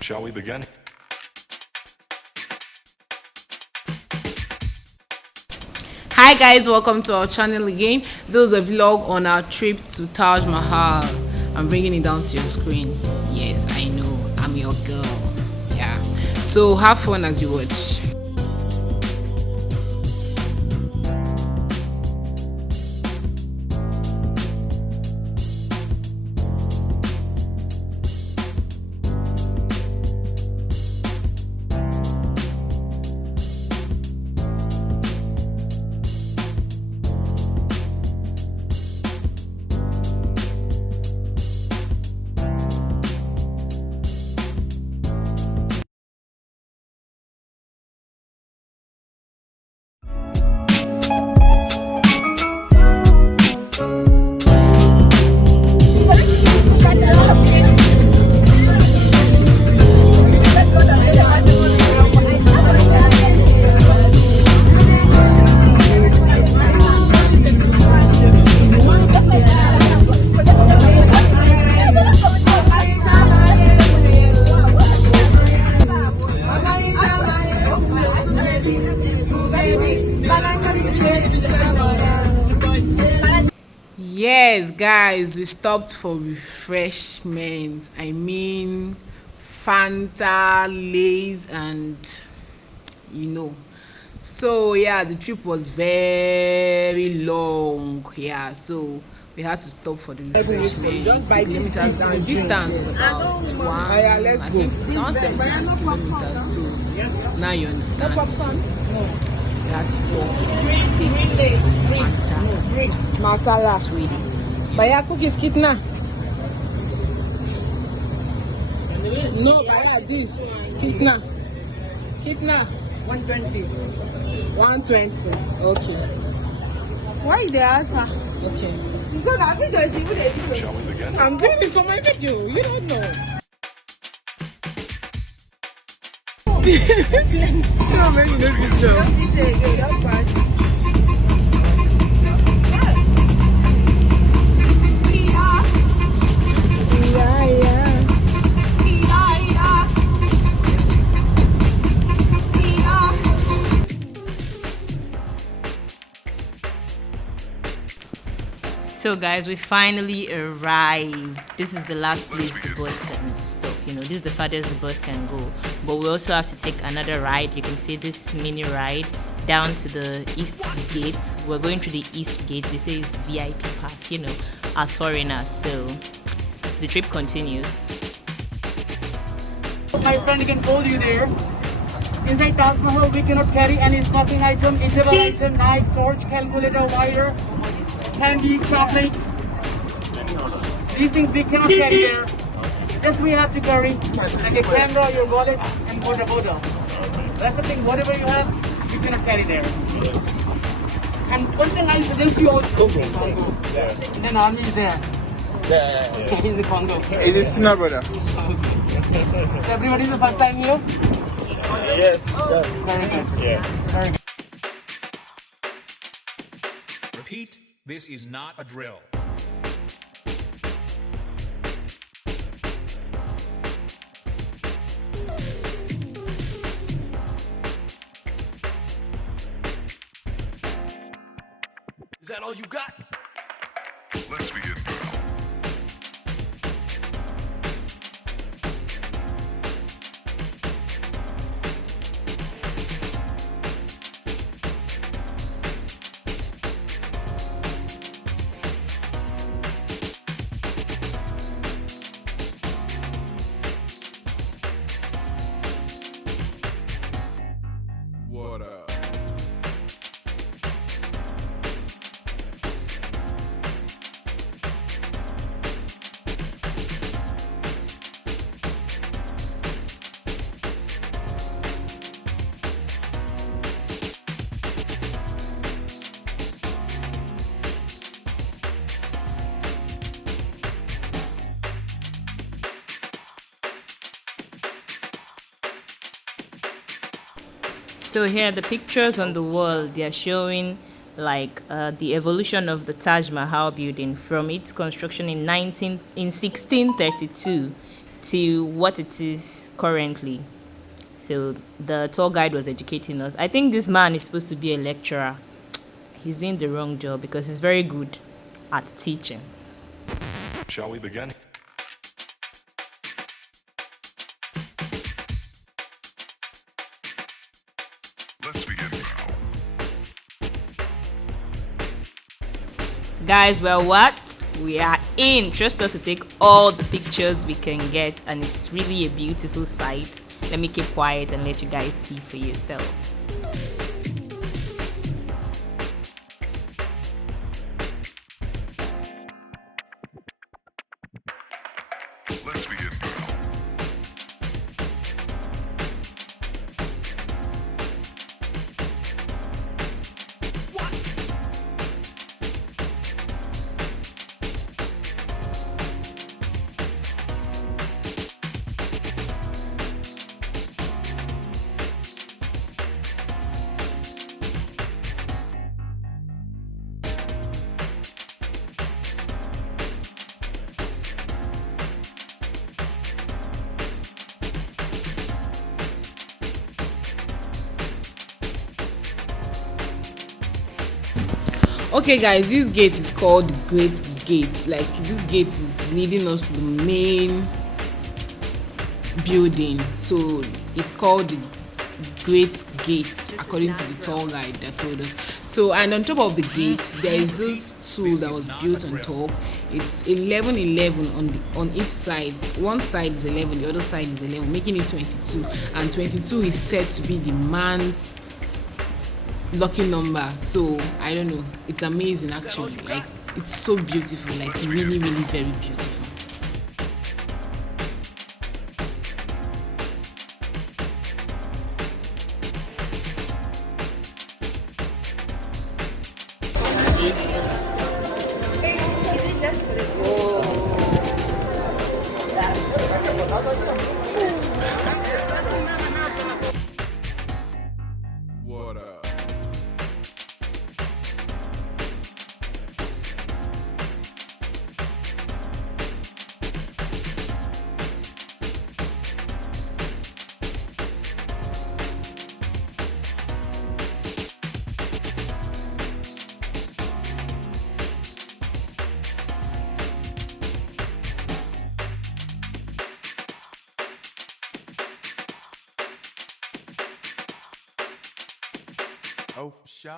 Shall we begin? Hi guys, welcome to our channel again. This is a vlog on our trip to Taj Mahal. I'm bringing it down to your screen. Yes, I know, I'm your girl. Yeah, so have fun as you watch. Yes, guys, we stopped for refreshments. I mean, Fanta, Lays, and you know. So yeah, the trip was very long. Yeah, so we had to stop for the refreshments. The kilometers, the distance was about I think 176 kilometers. So now you understand. So we had to stop to take some Fanta and some sweeties. Baya cookies kitna? No, baya this kitna? Kitna? 120. 120. Okay. Why they ask her? Okay. Shall we begin? I'm doing it for my video. You don't know. So many no picture. So guys, we finally arrived. This is the last place the bus can stop. You know, this is the farthest the bus can go. But we also have to take another ride. You can see this mini ride down to the east gate. We're going through the east gate. They say it's VIP pass, you know, as foreigners. So the trip continues. My friend can hold you there. Inside Taj Mahal, we cannot carry any smoking item, interval item, knife, torch, calculator, wire, candy, chocolate. These things we cannot carry there. Just we have to carry like a camera, your wallet, and water bottle. That's the thing. Whatever you have, you cannot carry there. And one thing I suggest you also. And then army is there. Yeah. He's the Congo. Is it Sina brother? Okay. So everybody is the first time here? Yes. Very good. Yeah. Very good. Repeat, this is not a drill. Is that all you got? Let's begin. What up? So here the pictures on the wall, they are showing like the evolution of the Taj Mahal building from its construction in 1632 to what it is currently. So the tour guide was educating us. I think this man is supposed to be a lecturer. He's doing the wrong job because he's very good at teaching. Shall we begin? Let's begin now. Guys, well, what? We are in. Trust us to take all the pictures we can get, and it's really a beautiful sight. Let me keep quiet and let you guys see for yourselves. Let's begin now. Okay guys, this gate is called Great Gate. Like, this gate is leading us to the main building, so it's called the Great Gate according to the tour guide that told us. So, and on top of the gate there is this tool that was built on top. It's 11 on each side. One side is 11, the other side is 11, making it 22, and 22 is said to be the man's lucky number. So I don't know, it's amazing actually. Like, it's so beautiful, like really very beautiful. What up? Oh, for sure.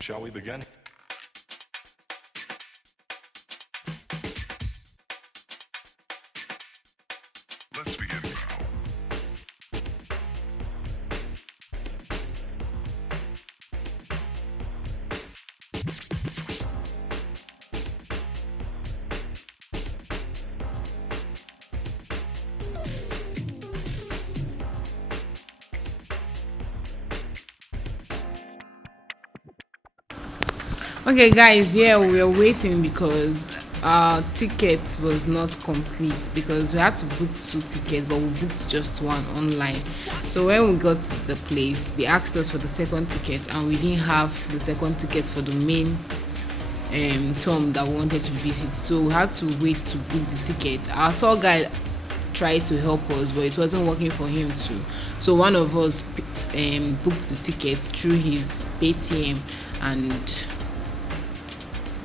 Shall we begin? Let's begin now. Okay guys, yeah, we are waiting because our ticket was not complete, because we had to book 2 tickets but we booked just one online. So when we got to the place, they asked us for the second ticket and we didn't have the second ticket for the main tomb that we wanted to visit, so we had to wait to book the ticket. Our tour guide tried to help us, but it wasn't working for him too. So one of us booked the ticket through his Paytm and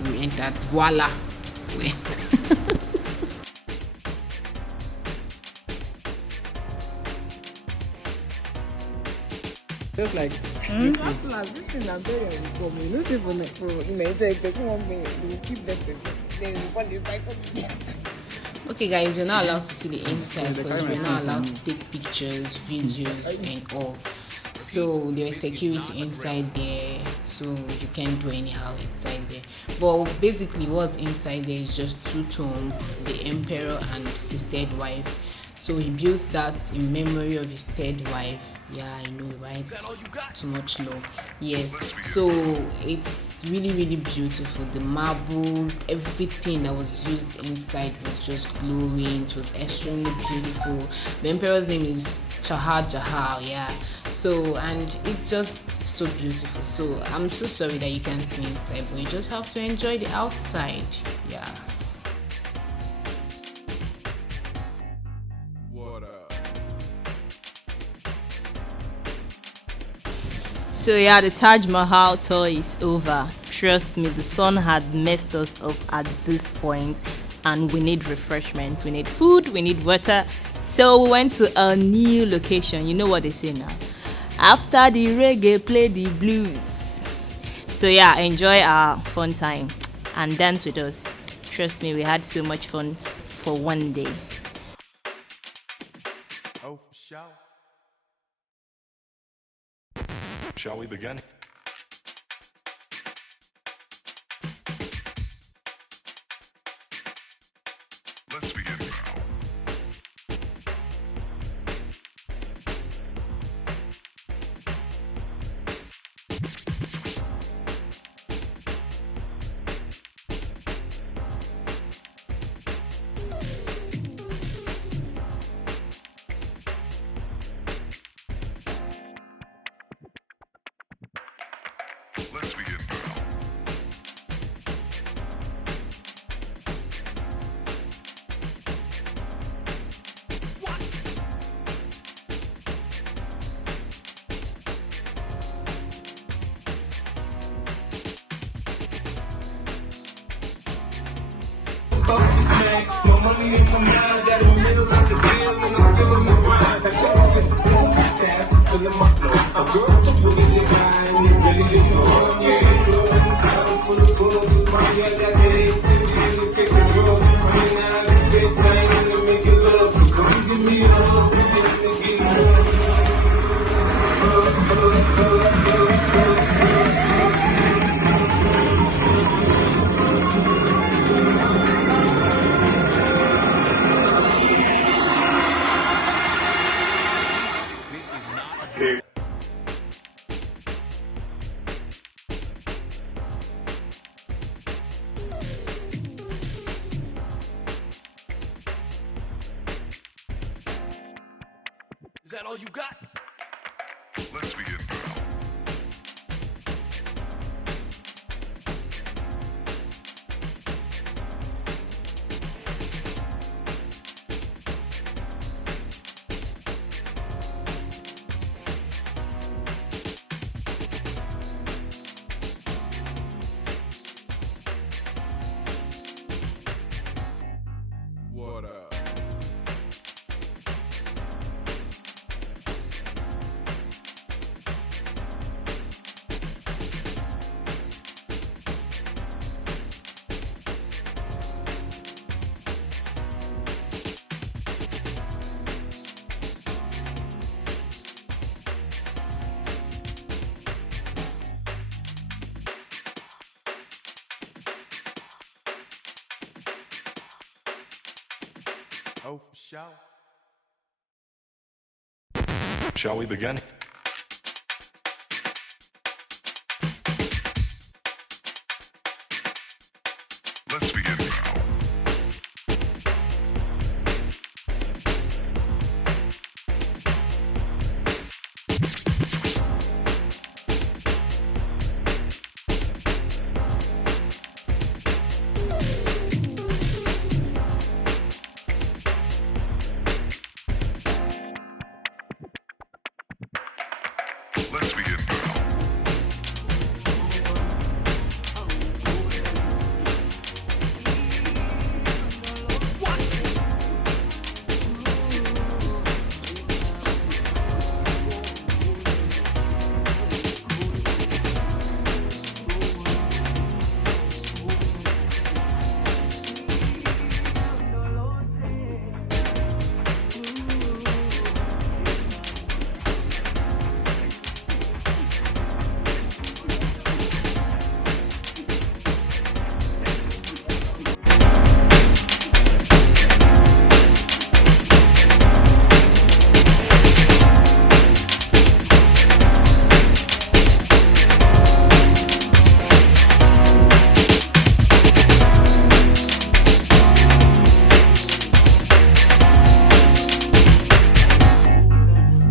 we entered. Voila, went. Just like this thing I'm very uncommon. You know, they will keep that person. Then when they cycle. Okay guys, you're not allowed to see the inside because we're not allowed to take pictures, videos and all. So there is security inside there, so you can't do anyhow inside there. But basically what's inside there is just 2 tombs, the emperor and his third wife. So he built that in memory of his third wife. Yeah, I know, right? Too much love. Yes. So it's really beautiful. The marbles, everything that was used inside was just glowing. It was extremely beautiful. The emperor's name is Jahal. Yeah. So, and it's just so beautiful. So I'm so sorry that you can't see inside, but you just have to enjoy the outside. Yeah. So yeah, the Taj Mahal tour is over. Trust me, the sun had messed us up at this point, and we need refreshment, we need food, we need water. So we went to a new location. You know what they say now. After the reggae, play the blues. So yeah, enjoy our fun time and dance with us. Trust me, we had so much fun for one day. Oh, for sure. Shall we begin? Let's begin now. Let's begin now. Is that all you got? Let's begin now. What up? Oh, for sure. Shall we begin? Let's begin now. Let's begin now.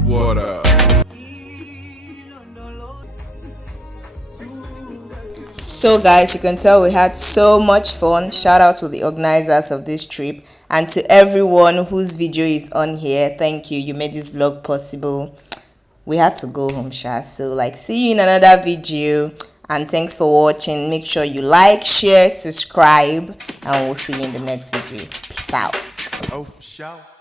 What up? So guys, you can tell we had so much fun. Shout out to the organizers of this trip and to everyone whose video is on here. Thank you, you made this vlog possible. we had to go home, sha. So like, see you in another video, and thanks for watching. Make sure you like, share, subscribe, and we'll see you in the next video. Peace out. Oh, for sure.